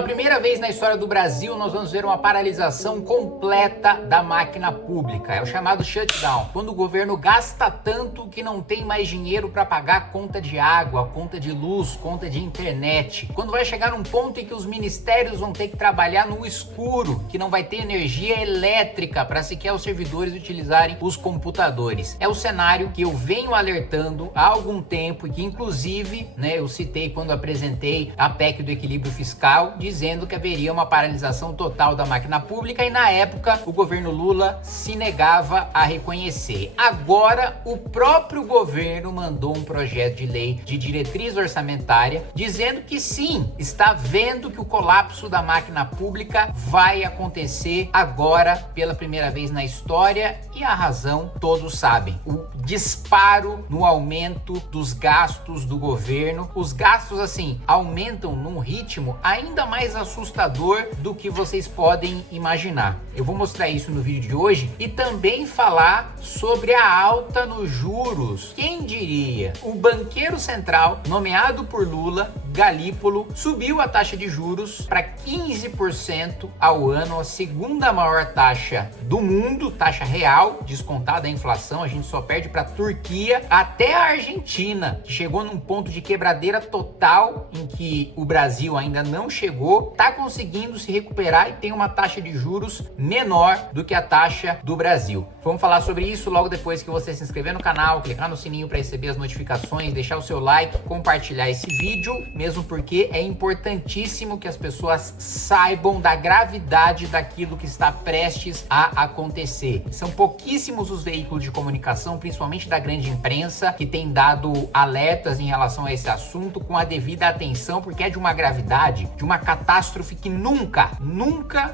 Pela primeira vez na história do Brasil, nós vamos ver uma paralisação completa da máquina pública. É o chamado shutdown, quando o governo gasta tanto que não tem mais dinheiro para pagar a conta de água, conta de luz, conta de internet. Quando vai chegar num ponto em que os ministérios vão ter que trabalhar no escuro, que não vai ter energia elétrica para sequer os servidores utilizarem os computadores. É o cenário que eu venho alertando há algum tempo e que inclusive, eu citei quando apresentei a PEC do equilíbrio fiscal, dizendo que haveria uma paralisação total da máquina pública e na época o governo Lula se negava a reconhecer. Agora o próprio governo mandou um projeto de lei de diretriz orçamentária dizendo que sim, está vendo que o colapso da máquina pública vai acontecer agora pela primeira vez na história e a razão todos sabem. O disparo no aumento dos gastos do governo. Os gastos assim aumentam num ritmo ainda mais assustador do que vocês podem imaginar. Eu vou mostrar isso no vídeo de hoje e também falar sobre a alta nos juros. Quem diria? O banqueiro central, nomeado por Lula, Galípolo, subiu a taxa de juros para 15% ao ano, a segunda maior taxa do mundo, taxa real, descontada a inflação. A gente só perde para a Turquia, até a Argentina, que chegou num ponto de quebradeira total em que o Brasil ainda não chegou, está conseguindo se recuperar e tem uma taxa de juros menor do que a taxa do Brasil. Vamos falar sobre isso logo depois que você se inscrever no canal, clicar no sininho para receber as notificações, deixar o seu like, compartilhar esse vídeo, mesmo porque é importantíssimo que as pessoas saibam da gravidade daquilo que está prestes a acontecer. São pouquíssimos os veículos de comunicação, principalmente da grande imprensa, que tem dado alertas em relação a esse assunto com a devida atenção, porque é de uma gravidade, de uma catástrofe que nunca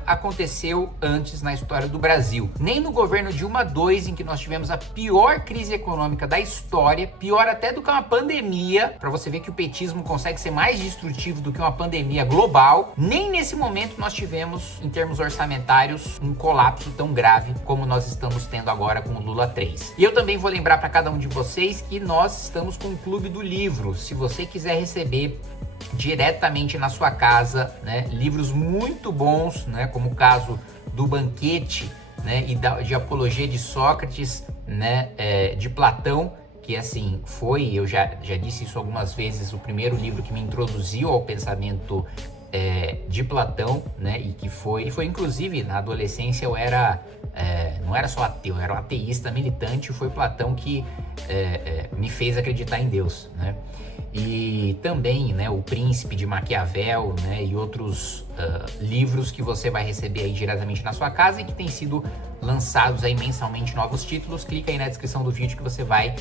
aconteceu antes na história do Brasil. Nem no governo Dilma II, em que nós tivemos a pior crise econômica da história, pior até do que uma pandemia, para você ver que o petismo consegue ser mais destrutivo do que uma pandemia global. Nem nesse momento nós tivemos, em termos orçamentários, um colapso tão grave como nós estamos tendo agora com o Lula 3. E eu também vou lembrar para cada um de vocês que nós estamos com o Clube do Livro. Se você quiser receber diretamente na sua casa, livros muito bons, como o caso do Banquete, e de Apologia de Sócrates, de Platão, que assim foi, eu já disse isso algumas vezes, o primeiro livro que me introduziu ao pensamento de Platão, e que foi inclusive na adolescência eu era, não era só ateu, eu era um ateísta militante, e foi Platão que me fez acreditar em Deus, E também, O Príncipe de Maquiavel, e outros livros que você vai receber aí diretamente na sua casa e que tem sido lançados aí mensalmente novos títulos. Clica aí na descrição do vídeo que você vai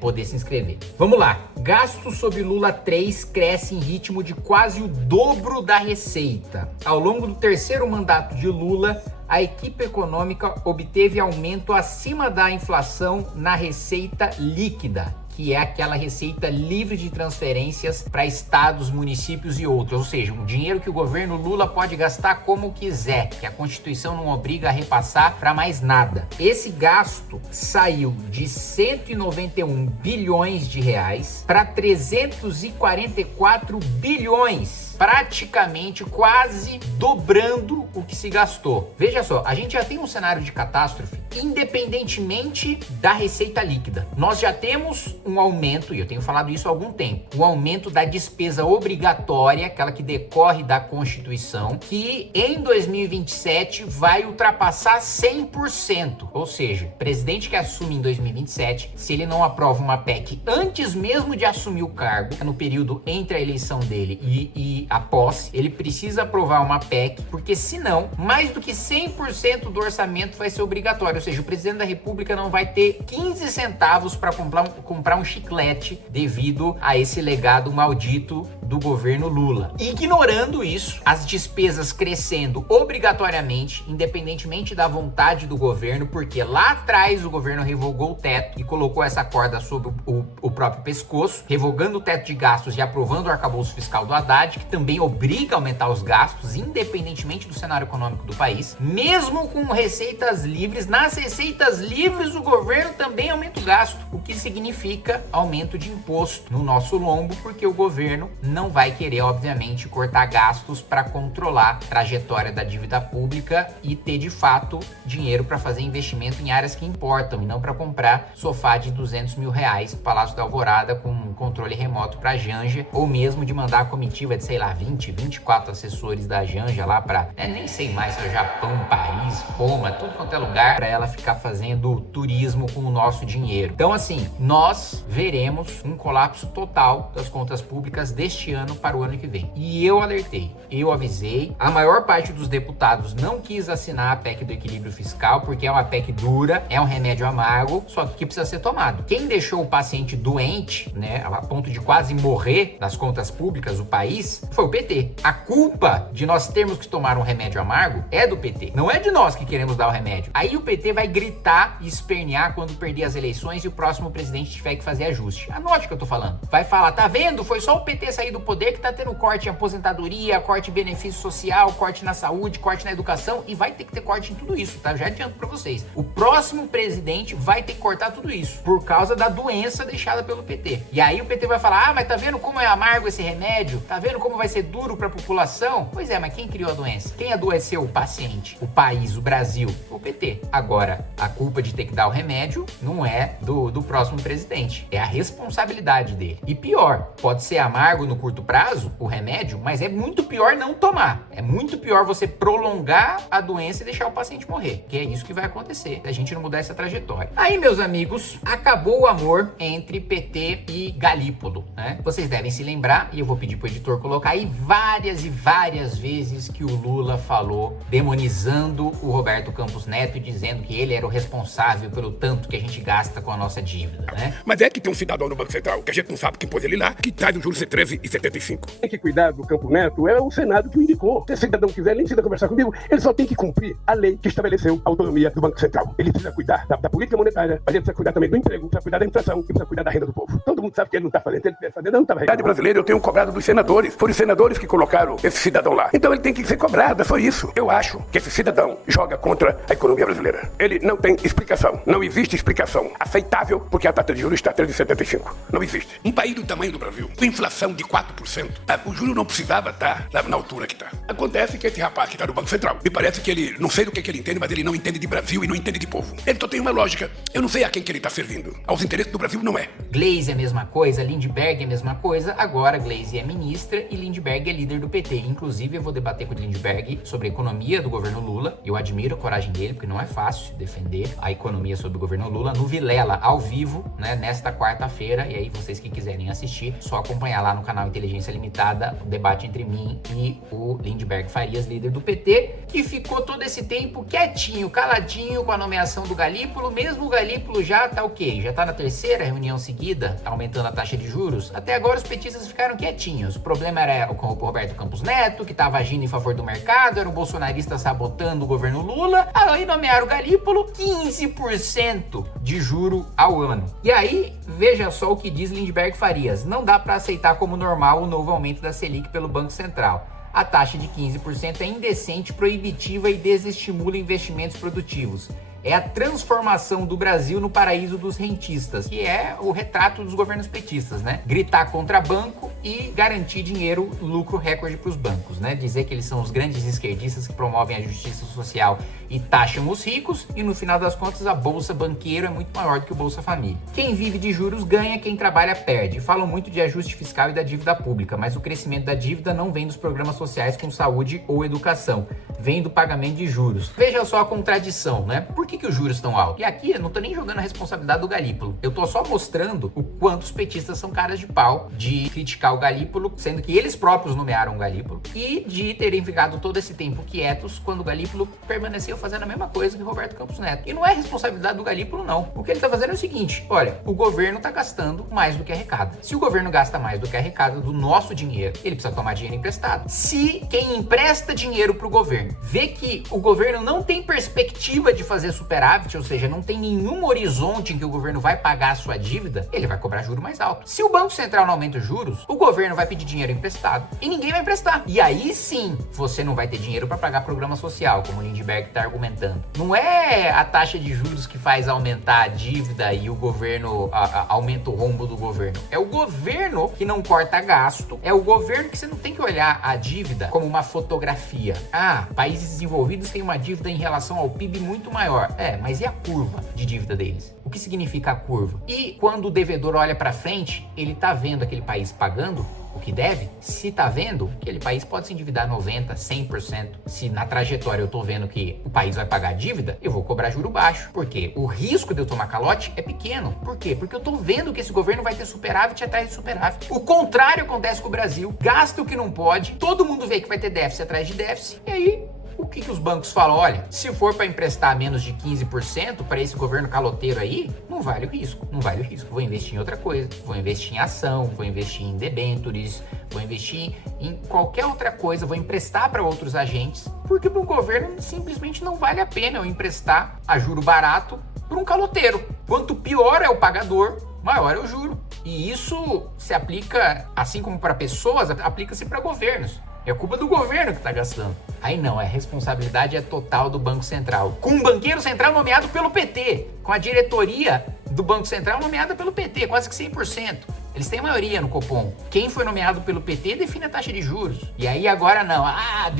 poder se inscrever. Vamos lá. Gastos sob Lula 3 cresce em ritmo de quase o dobro da receita. Ao longo do terceiro mandato de Lula, a equipe econômica obteve aumento acima da inflação na receita líquida, que é aquela receita livre de transferências para estados, municípios e outros, ou seja, um dinheiro que o governo Lula pode gastar como quiser, que a Constituição não obriga a repassar para mais nada. Esse gasto saiu de 191 bilhões de reais para 344 bilhões, praticamente quase dobrando o que se gastou. Veja só, a gente já tem um cenário de catástrofe independentemente da receita líquida. Nós já temos um aumento, e eu tenho falado isso há algum tempo, um aumento da despesa obrigatória, aquela que decorre da Constituição, que em 2027 vai ultrapassar 100%. Ou seja, o presidente que assume em 2027, se ele não aprova uma PEC antes mesmo de assumir o cargo, no período entre a eleição dele e a posse, ele precisa aprovar uma PEC, porque senão, mais do que 100% do orçamento vai ser obrigatório. Ou seja, o presidente da República não vai ter 15 centavos para comprar um chiclete devido a esse legado maldito do governo Lula. Ignorando isso, as despesas crescendo obrigatoriamente, independentemente da vontade do governo, porque lá atrás o governo revogou o teto e colocou essa corda sobre o próprio pescoço, revogando o teto de gastos e aprovando o arcabouço fiscal do Haddad, que também obriga a aumentar os gastos, independentemente do cenário econômico do país. Mesmo com receitas livres, nas receitas livres o governo também aumenta o gasto, o que significa aumento de imposto no nosso lombo, porque o governo não não vai querer, obviamente, cortar gastos para controlar a trajetória da dívida pública e ter, de fato, dinheiro para fazer investimento em áreas que importam e não para comprar sofá de R$200 mil no Palácio da Alvorada com um controle remoto para a Janja, ou mesmo de mandar a comitiva de, sei lá, 24 assessores da Janja lá para, nem sei mais se é Japão, Paris, Roma, tudo quanto é lugar, para ela ficar fazendo turismo com o nosso dinheiro. Então, assim, nós veremos um colapso total das contas públicas deste ano para o ano que vem. E eu alertei, eu avisei, a maior parte dos deputados não quis assinar a PEC do equilíbrio fiscal, porque é uma PEC dura, é um remédio amargo, só que precisa ser tomado. Quem deixou o paciente doente, né, a ponto de quase morrer nas contas públicas do país, foi o PT. A culpa de nós termos que tomar um remédio amargo é do PT, não é de nós que queremos dar o remédio. Aí o PT vai gritar e espernear quando perder as eleições e o próximo presidente tiver que fazer ajuste. Anote o que eu tô falando. Vai falar, tá vendo? Foi só o PT sair do poder que tá tendo corte em aposentadoria, corte em benefício social, corte na saúde, corte na educação, e vai ter que ter corte em tudo isso, tá? Já adianto pra vocês. O próximo presidente vai ter que cortar tudo isso, por causa da doença deixada pelo PT. E aí o PT vai falar, mas tá vendo como é amargo esse remédio? Tá vendo como vai ser duro pra população? Pois é, mas quem criou a doença? Quem adoeceu o paciente? O país, o Brasil? O PT. Agora, a culpa de ter que dar o remédio não é do próximo presidente, é a responsabilidade dele. E pior, pode ser amargo no curto prazo, o remédio, mas é muito pior não tomar. É muito pior você prolongar a doença e deixar o paciente morrer, que é isso que vai acontecer se a gente não mudar essa trajetória. Aí, meus amigos, acabou o amor entre PT e Galípolo, né? Vocês devem se lembrar, e eu vou pedir pro editor colocar aí várias e várias vezes que o Lula falou demonizando o Roberto Campos Neto e dizendo que ele era o responsável pelo tanto que a gente gasta com a nossa dívida, né? Mas é que tem um cidadão no Banco Central, que a gente não sabe quem pôs ele lá, que traz o juros ser 13,75. Tem que cuidar do Campos Neto, é o Senado que o indicou. Se esse cidadão quiser, nem precisa conversar comigo, ele só tem que cumprir a lei que estabeleceu a autonomia do Banco Central. Ele precisa cuidar da política monetária, mas ele precisa cuidar também do emprego, precisa cuidar da inflação e precisa cuidar da renda do povo. Todo mundo sabe que ele não tá fazendo, ele precisa fazer, não tá fazendo. A brasileira eu tenho cobrado dos senadores, foram os senadores que colocaram esse cidadão lá. Então ele tem que ser cobrado, é só isso. Eu acho que esse cidadão joga contra a economia brasileira. Ele não tem explicação, não existe explicação aceitável, porque a taxa de juros está 13,75. Não existe. Um país do tamanho do Brasil, com inflação de 4%, o juro não precisava estar na altura que está. Acontece que esse rapaz que está no Banco Central, me parece que ele, não sei do que ele entende, mas ele não entende de Brasil e não entende de povo. Ele só tem uma lógica. Eu não sei a quem que ele está servindo. Aos interesses do Brasil, não é. Gleisi é a mesma coisa, Lindbergh é a mesma coisa, agora Gleisi é ministra e Lindbergh é líder do PT. Inclusive, eu vou debater com o Lindbergh sobre a economia do governo Lula. Eu admiro a coragem dele, porque não é fácil defender a economia sob o governo Lula no Vilela, ao vivo, né, nesta quarta-feira. E aí, vocês que quiserem assistir, só acompanhar lá no canal Inteligência Limitada o debate entre mim e o Lindbergh Farias, líder do PT, que ficou todo esse tempo quietinho, caladinho com a nomeação do Galípolo. Mesmo o Galípolo já tá ok, já tá na terceira reunião seguida, aumentando a taxa de juros. Até agora os petistas ficaram quietinhos. O problema era com o Roberto Campos Neto, que tava agindo em favor do mercado, era o bolsonarista sabotando o governo Lula. Aí nomearam o Galípolo, 15% de juro ao ano. E aí, veja só o que diz Lindbergh Farias: não dá para aceitar como normal o novo aumento da Selic pelo Banco Central. A taxa de 15% é indecente, proibitiva e desestimula investimentos produtivos. É a transformação do Brasil no paraíso dos rentistas, que é o retrato dos governos petistas, né? Gritar contra banco e garantir dinheiro, lucro recorde para os bancos, né? Dizer que eles são os grandes esquerdistas que promovem a justiça social e taxam os ricos, e no final das contas a bolsa banqueiro é muito maior do que o Bolsa Família. Quem vive de juros ganha, quem trabalha perde. Falam muito de ajuste fiscal e da dívida pública, mas o crescimento da dívida não vem dos programas sociais com saúde ou educação, vem do pagamento de juros. Veja só a contradição, né? Por que os juros estão altos? E aqui eu não tô nem jogando a responsabilidade do Galípolo, eu tô só mostrando o quanto os petistas são caras de pau de criticar o Galípolo, sendo que eles próprios nomearam o Galípolo, e de terem ficado todo esse tempo quietos quando o Galípolo permaneceu fazendo a mesma coisa que o Roberto Campos Neto. E não é responsabilidade do Galípolo, não. O que ele tá fazendo é o seguinte: olha, o governo tá gastando mais do que arrecada. Se o governo gasta mais do que arrecada do nosso dinheiro, ele precisa tomar dinheiro emprestado. Se quem empresta dinheiro pro governo vê que o governo não tem perspectiva de fazer superávit, ou seja, não tem nenhum horizonte em que o governo vai pagar a sua dívida, ele vai cobrar juro mais alto. Se o Banco Central não aumenta os juros, o governo vai pedir dinheiro emprestado e ninguém vai emprestar. E aí sim, você não vai ter dinheiro para pagar programa social, como o Lindbergh está argumentando. Não é a taxa de juros que faz aumentar a dívida e o governo aumenta o rombo do governo. É o governo que não corta gasto, é o governo que você não tem que olhar a dívida como uma fotografia. Ah, países desenvolvidos têm uma dívida em relação ao PIB muito maior. Mas e a curva de dívida deles? O que significa a curva? E quando o devedor olha para frente, ele tá vendo aquele país pagando o que deve? Se tá vendo, aquele país pode se endividar 90%, 100%. Se na trajetória eu tô vendo que o país vai pagar dívida, eu vou cobrar juro baixo. Por quê? O risco de eu tomar calote é pequeno. Por quê? Porque eu tô vendo que esse governo vai ter superávit atrás de superávit. O contrário acontece com o Brasil. Gasta o que não pode, todo mundo vê que vai ter déficit atrás de déficit, e aí o que os bancos falam? Olha, se for para emprestar menos de 15% para esse governo caloteiro aí, não vale o risco, não vale o risco. Vou investir em outra coisa, vou investir em ação, vou investir em debêntures, vou investir em qualquer outra coisa, vou emprestar para outros agentes, porque para o governo simplesmente não vale a pena eu emprestar a juro barato para um caloteiro. Quanto pior é o pagador, maior é o juro. E isso se aplica, assim como para pessoas, aplica-se para governos. É culpa do governo que está gastando. Aí não, a responsabilidade é total do Banco Central. Com um banqueiro central nomeado pelo PT. Com a diretoria do Banco Central nomeada pelo PT, quase que 100%. Eles têm maioria no Copom. Quem foi nomeado pelo PT define a taxa de juros. E aí agora não.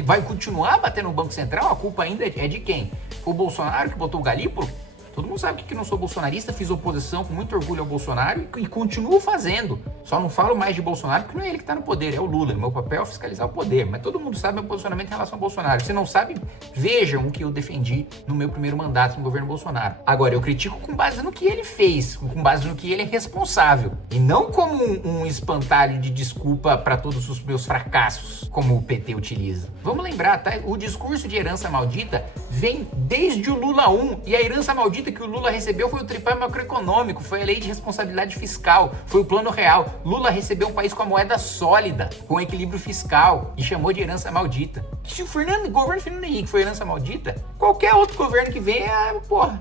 Vai continuar batendo no Banco Central? A culpa ainda é de quem? O Bolsonaro que botou o Galípolo? Todo mundo sabe que eu não sou bolsonarista, fiz oposição com muito orgulho ao Bolsonaro e continuo fazendo. Só não falo mais de Bolsonaro porque não é ele que está no poder, é o Lula. Meu papel é fiscalizar o poder, mas todo mundo sabe meu posicionamento em relação ao Bolsonaro. Se não sabe, vejam o que eu defendi no meu primeiro mandato no governo Bolsonaro. Agora, eu critico com base no que ele fez, com base no que ele é responsável. E não como um espantalho de desculpa para todos os meus fracassos, como o PT utiliza. Vamos lembrar, tá? O discurso de herança maldita vem desde o Lula 1 e a herança maldita que o Lula recebeu foi o tripé macroeconômico, foi a lei de responsabilidade fiscal, foi o plano real. Lula recebeu um país com a moeda sólida, com equilíbrio fiscal e chamou de herança maldita. Se o governo Fernando Henrique foi herança maldita, qualquer outro governo que venha é,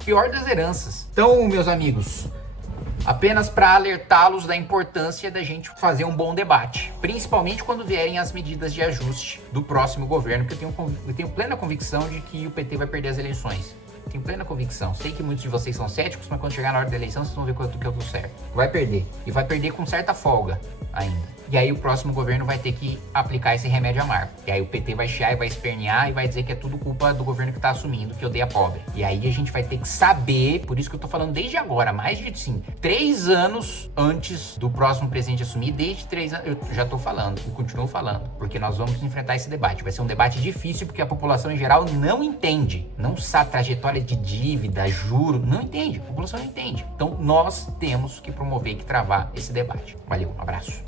pior das heranças. Então, meus amigos, apenas para alertá-los da importância da gente fazer um bom debate, principalmente quando vierem as medidas de ajuste do próximo governo, porque eu tenho plena convicção de que o PT vai perder as eleições. Tenho plena convicção. Sei que muitos de vocês são céticos, mas quando chegar na hora da eleição, vocês vão ver quanto que eu tô certo. Vai perder. E vai perder com certa folga ainda. E aí o próximo governo vai ter que aplicar esse remédio amargo. E aí o PT vai chiar e vai espernear e vai dizer que é tudo culpa do governo que tá assumindo, que odeia pobre. E aí a gente vai ter que saber, por isso que eu tô falando desde agora, mais de 3 anos antes do próximo presidente assumir, desde 3 anos, eu já tô falando e continuo falando, porque nós vamos enfrentar esse debate. Vai ser um debate difícil porque a população em geral não entende, não sabe trajetória de dívida, juro, não entende, a população não entende. Então nós temos que promover e que travar esse debate. Valeu, um abraço.